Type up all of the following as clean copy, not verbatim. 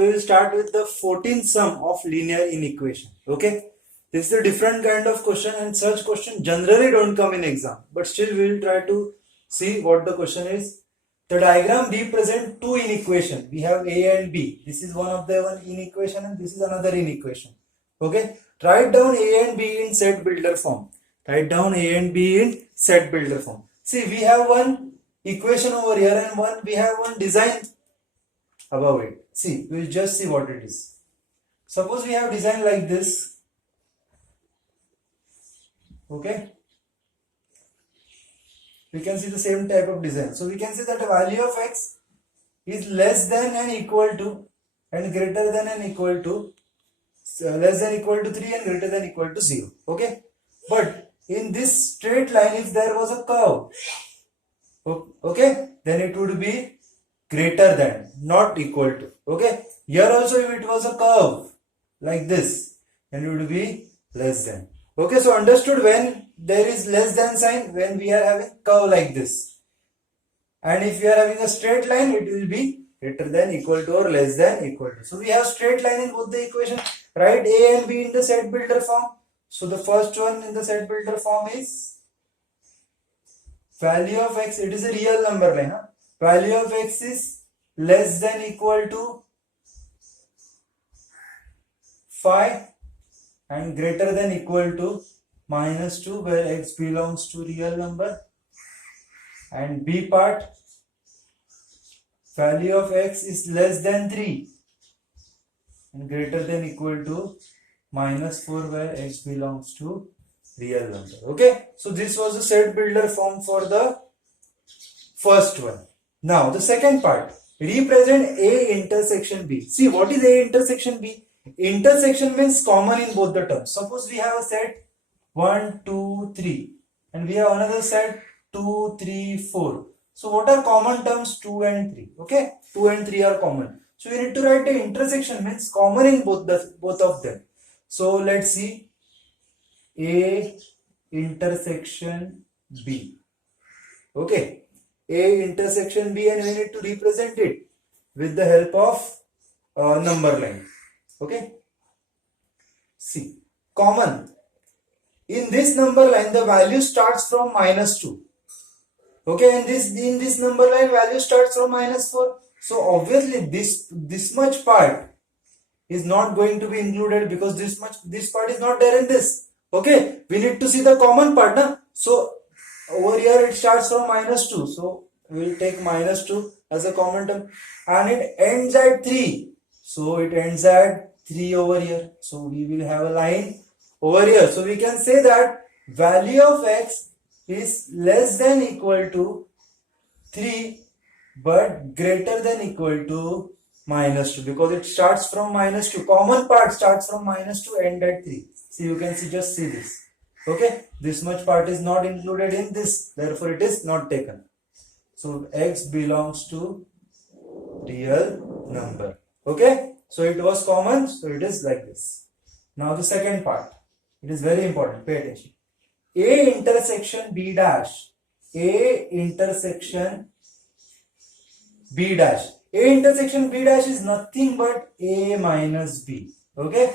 will start with the 14th sum of linear inequation. Okay, this is a different kind of question, and such question generally don't come in exam, but still we will try to see what the question is. The diagram represents two inequations. We have A and B. This is one of the one inequation and this is another inequation. Okay, write down A and B in set builder form. Write down A and B in set builder form. See, we have one equation over here and we have one design above it. See, we will just see what it is. Suppose we have design like this. Okay, we can see the same type of design. So we can see that the value of x is less than and equal to and greater than and equal to less than equal to 3 and greater than equal to 0. Okay, but in this straight line, if there was a curve, okay, then it would be greater than, not equal to. Okay, here also if it was a curve like this, then it would be less than. Okay, so understood when there is less than sign, when we are having curve like this, and if we are having a straight line, it will be greater than, equal to, or less than, equal to. So we have straight line in both the equation. Write A and B in the set builder form. So the first one in the set builder form is value of x. It is a real number line. Value of x is less than equal to 5 and greater than equal to -2, where x belongs to real number. And B part, value of x is less than 3 and greater than equal to -4, where x belongs to real number. Okay, so this was the set builder form for the first one. Now the second part, represent A intersection B. See, what is A intersection B? Intersection means common in both the terms. Suppose we have a set 1, 2, 3 and we have another set 2, 3, 4. So what are common terms? 2 and 3. Okay, 2 and 3 are common. So we need to write the intersection means common in both of them. So let's see, A intersection B. Okay, A intersection B, and we need to represent it with the help of number line. Okay, see, common. In this number line, the value starts from -2. Okay, and in this number line, value starts from -4. So obviously this much part is not going to be included because this part is not there in this. Okay, we need to see the common part. Na? So over here it starts from -2. So we will take -2 as a common term, and it ends at 3. So it ends at 3 over here. So we will have a line over here. So we can say that value of x is less than equal to 3 but greater than equal to -2, because it starts from -2. Common part starts from -2, end at 3. So you can see, just see this. Okay, this much part is not included in this, therefore it is not taken. So x belongs to real number. Okay, so it was common, so it is like this. Now the second part, it is very important, pay attention. A intersection B dash. A intersection B dash. A intersection B dash is nothing but A minus B. Okay,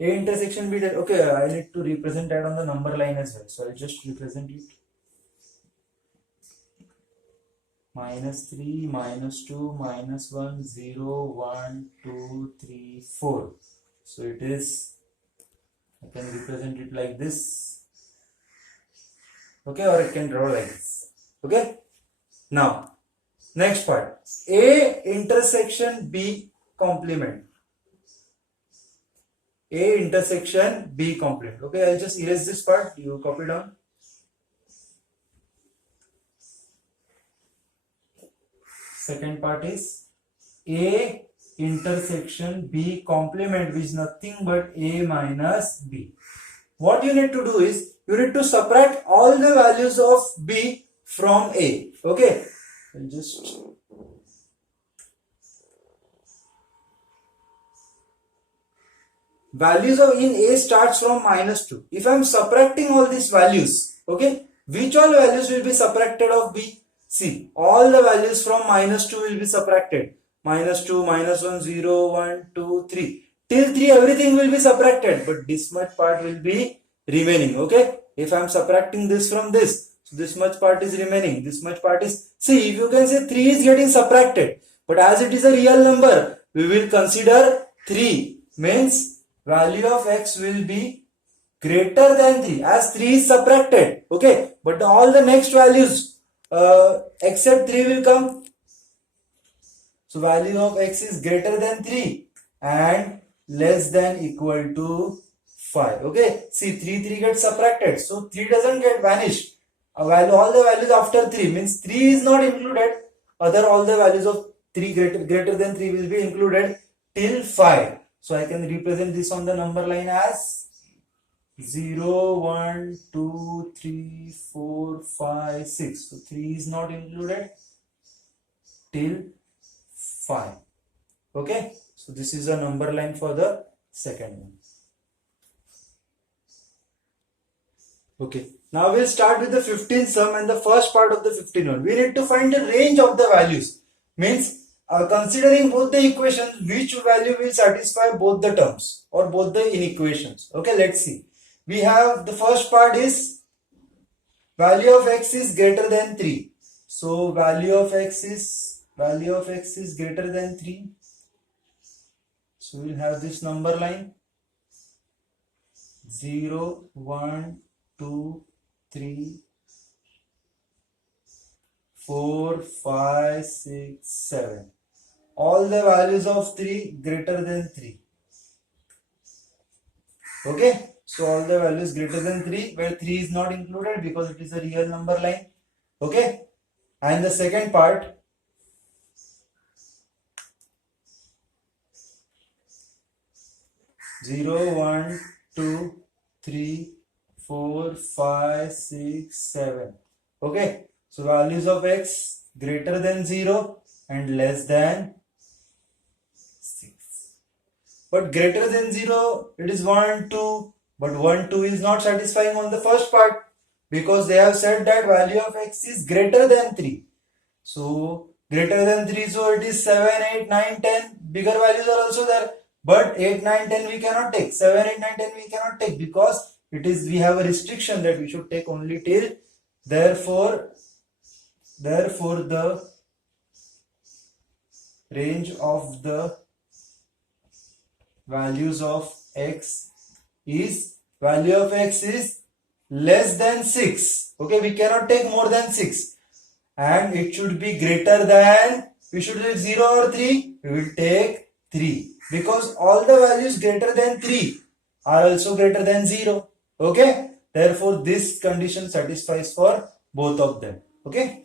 A intersection B dash. Okay, I need to represent that on the number line as well, so I'll just represent it. -3, -2, -1, 0, 1, 2, 3, 4. So it is, I can represent it like this. Okay, or I can draw like this. Okay, now next part, A intersection B complement. A intersection B complement. Okay, I'll just erase this part, you copy down. Second part is A intersection B complement, which is nothing but A minus B. What you need to do is, you need to subtract all the values of B from A. Okay, I'll just values of in A starts from -2. If I am subtracting all these values, okay, which all values will be subtracted of B? See, all the values from -2 will be subtracted. minus 2, minus 1, 0, 1, 2, 3. Till 3 everything will be subtracted, but this much part will be remaining. Okay, if I am subtracting this from this, so this much part is remaining, this much part is, see, if you can say 3 is getting subtracted, but as it is a real number, we will consider 3, means value of x will be greater than 3 as 3 is subtracted. Okay, but all the next values except 3 will come. So value of x is greater than 3 and less than equal to 5. Okay, see, 3 gets subtracted, so 3 doesn't get vanished. All the values after 3 means 3 is not included. All the values of 3 greater than 3 will be included till 5. So I can represent this on the number line as 0, 1, 2, 3, 4, 5, 6. So 3 is not included till 5. Okay, so this is a number line for the second one. Okay, now we'll start with the 15th sum and the first part of the 15th one. We need to find the range of the values. Means considering both the equations, which value will satisfy both the terms or both the inequations. Okay, let's see. We have the first part is value of x is greater than 3. So value of x is greater than 3. So we'll have this number line 0, 1, 2, 3, 4, 5, 6, 7. All the values of 3 greater than 3. Okay, so all the values greater than 3, where 3 is not included because it is a real number line. Okay, and the second part, zero, 1, 2, 3, 4, 5, 6, 7. Okay, so values of x greater than 0 and less than 6. But greater than 0, it is 1, 2. But 1, 2 is not satisfying on the first part because they have said that value of x is greater than 3. So greater than 3, so it is 7, 8, 9, 10. Bigger values are also there. But 8, 9, 10 we cannot take. 7, 8, 9, 10 we cannot take because we have a restriction that we should take only till. Therefore the range of the values of x is less than 6. Okay, we cannot take more than 6. And it should be greater than, we should take 0 or 3, we will take 3. Because all the values greater than 3 are also greater than 0. Okay, therefore this condition satisfies for both of them. Okay,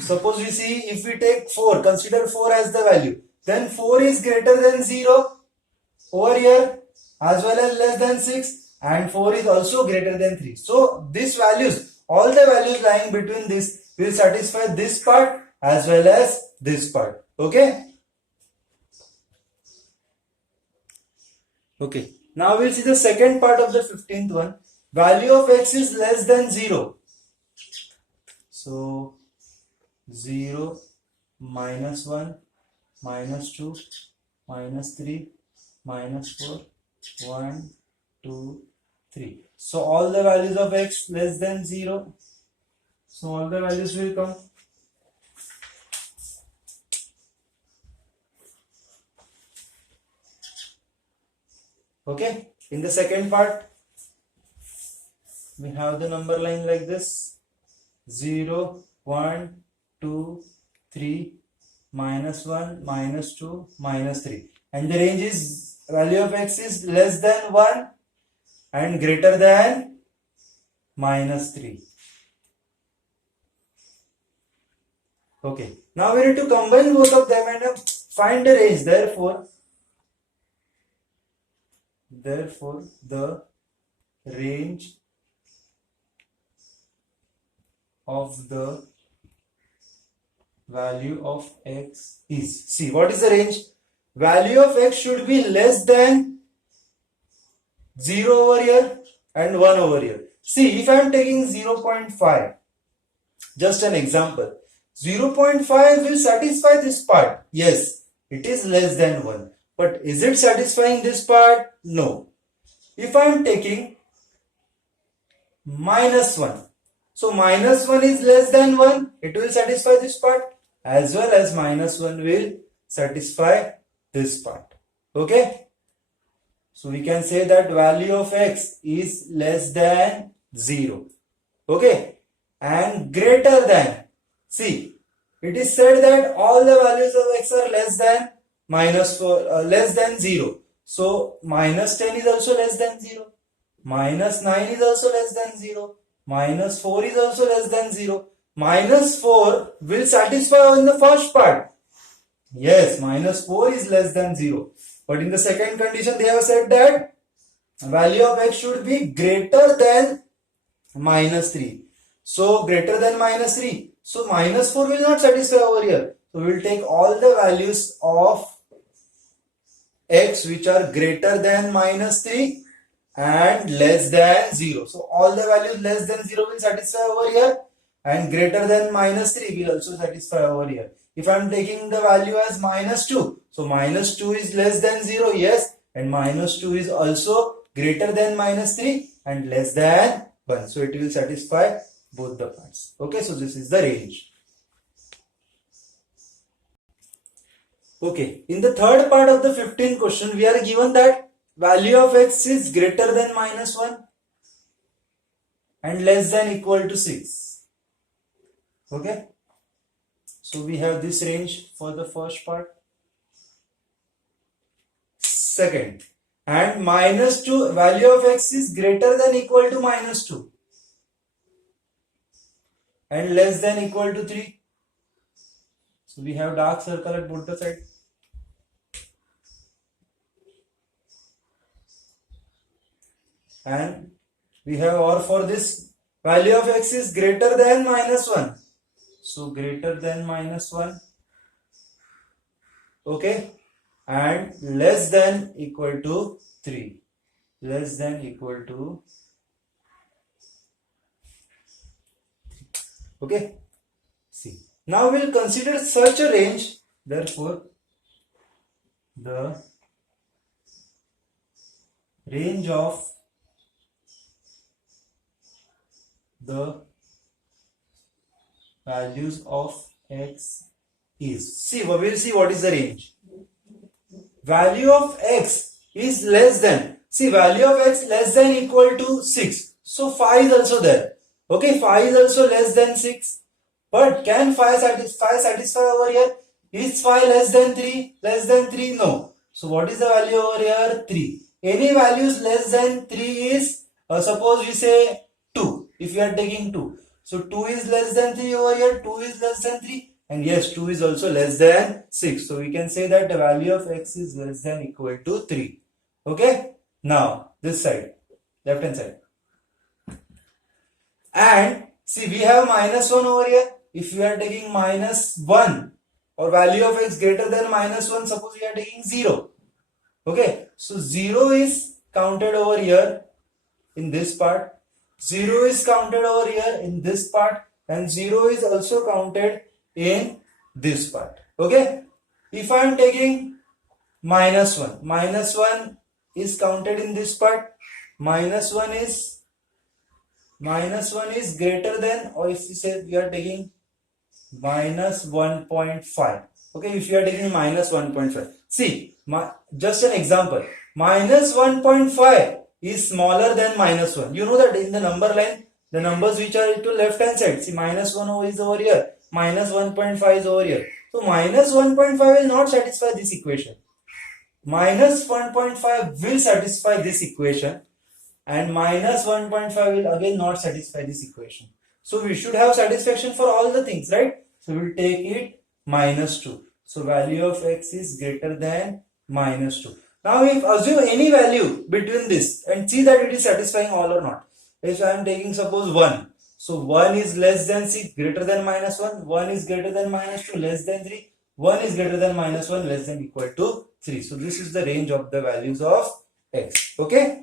suppose we see, if we take 4, consider 4 as the value, then 4 is greater than 0 over here as well as less than 6, and 4 is also greater than 3. So these values, all the values lying between this will satisfy this part as well as this part. Okay. Okay. Now we'll see the second part of the 15th one. Value of x is less than 0. So 0, minus 1, minus 2, minus 3, minus 4, 1, 2, 3. So all the values of x less than 0. So all the values will come. Okay, in the second part, we have the number line like this 0, 1, 2, 3, minus 1, minus 2, minus 3. And the range is, value of x is less than 1 and greater than minus 3. Okay, now we need to combine both of them and find the range. Therefore the range of the value of x is, see, what is the range? Value of x should be less than 0 over here and 1 over here. See, if I am taking 0.5, Just an example. 0.5 will satisfy this part. Yes, it is less than 1. But is it satisfying this part? No. If I am taking -1. So -1 is less than 1. It will satisfy this part. As well as -1 will satisfy this part. Okay. So we can say that value of x is less than 0. Okay. And greater than. See, it is said that all the values of x are less than less than 0. So -10 is also less than 0. -9 is also less than 0. -4 is also less than 0. -4 will satisfy in the first part. Yes, -4 is less than 0. But in the second condition, they have said that value of x should be greater than -3. So greater than -3. So -4 will not satisfy over here. So we will take all the values of x which are greater than -3 and less than 0. So all the values less than 0 will satisfy over here, and greater than -3 will also satisfy over here. If I am taking the value as -2, so -2 is less than 0, yes, and -2 is also greater than -3 and less than 1. So it will satisfy both the parts. Okay, so this is the range. Okay, in the third part of the 15th question, we are given that value of x is greater than -1 and less than equal to 6. Okay, so we have this range for the first part. Second, and -2, value of x is greater than equal to -2 and less than equal to 3. So we have dark circle at both the sides. And we have, or for this, value of x is greater than -1. So greater than -1. Okay. And less than equal to 3. Less than equal to 3. Okay. See. Now we'll consider such a range. Therefore, the range of the values of x is. See, we will see what is the range. Value of x is less than. See, value of x less than equal to 6. So 5 is also there. Okay, 5 is also less than 6. But can 5 satisfy over here? Is 5 less than 3? Less than 3? No. So what is the value over here? 3. Any values less than 3 is, suppose we say 2. If you are taking 2. So 2 is less than 3 over here. 2 is less than 3. And yes, 2 is also less than 6. So we can say that the value of x is less than equal to 3. Okay. Now this side, left hand side. And see, we have -1 over here. If we are taking -1 or value of x greater than -1, suppose we are taking 0. Okay. So 0 is counted over here in this part. 0 is counted over here in this part. And 0 is also counted in this part. Okay. If I am taking -1 is counted in this part. -1 is greater than, or if we say we are taking -1.5. Okay, if you are taking -1.5. See, just an example. -1.5 is smaller than -1. You know that in the number line, the numbers which are to left hand side. See, -1 is over here. -1.5 is over here. So -1.5 will not satisfy this equation. -1.5 will satisfy this equation. And -1.5 will again not satisfy this equation. So we should have satisfaction for all the things, right? So we will take it -2. So value of x is greater than -2. Now if assume any value between this and see that it is satisfying all or not. If I am taking suppose 1. So 1 is less than 6, greater than -1. 1 is greater than -2, less than 3. 1 is greater than -1, less than equal to 3. So this is the range of the values of x. Okay.